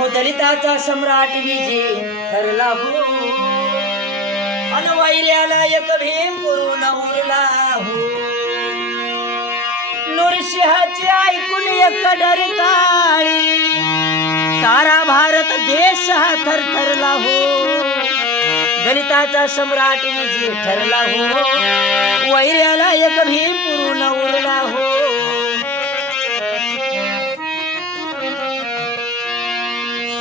अहो दलिताचा सम्राट विजय ठरला हो, अन वैर्याला एक भीम करून उरला हो. नृसिंहाची ऐकून एक डरकाळी, सारा भारत देश हा थरथरला हो. दलिताचा सम्राट विजय ठरला हो, वैर्याला एक भीम करून उरला हो.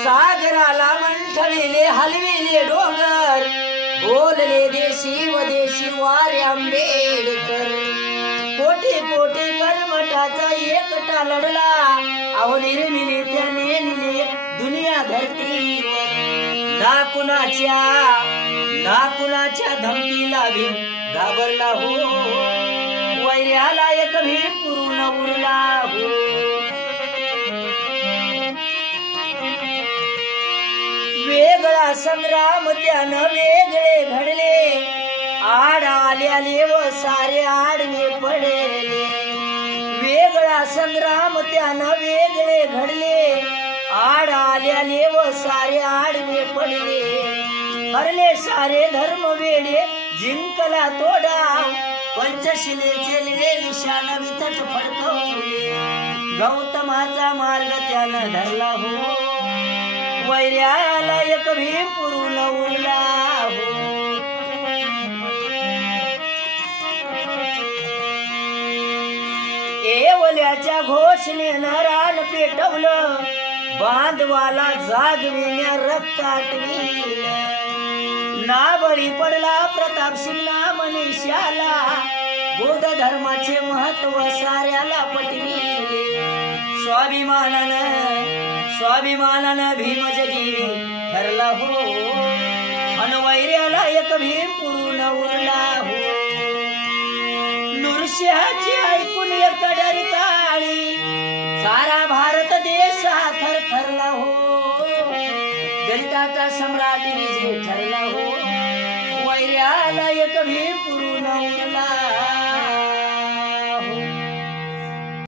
सागराला मंथविले हलविले डोंगर, बोलले देशी व देशी वारे आंबेडकर. कोटी कोटी कर्मठाचा एकटा लढला, अहो निर्मिले त्याने लिहिले दुनिया धरतीवर. ना कुणाच्या धमकीला भीम घाबरला हो, वैर्याला एक भीम करून उरला हो. वेगळा संग्राम त्यानं वेगळे घडले, आड आल्याले व सारे आडवे पडले. वेगळा संग्राम त्यानं वेगळे घडले, आड आल्याले व सारे आडवे पडले. हरले सारे धर्म वेडे, जिंकला तो डाव, पंचशिलेचे लिले निशाण विथट फडकवले. गौतमाचा मार्ग त्यानं धरला हो, वैर्याला एक भीम करून उरला हो. येवल्याच्या घोषणेनं रान पेटवलं, बांधवाला जागविण्या रक्त आटविलं. ना बळी पडला प्रताप सिंग मनीषाला, बौद्ध धर्माचे महत्व साऱ्याला पटविले. स्वाभिमानानं भीम जगी ठरला हो, अन वैर्याला एक भीम करून उरला हो. नृसिंहाची ऐकून एक डरकाळी, सारा भारत देश हा थरथरला हो. दलिताचा सम्राट विजय ठरला हो, वैर्याला एक भीम करून उरला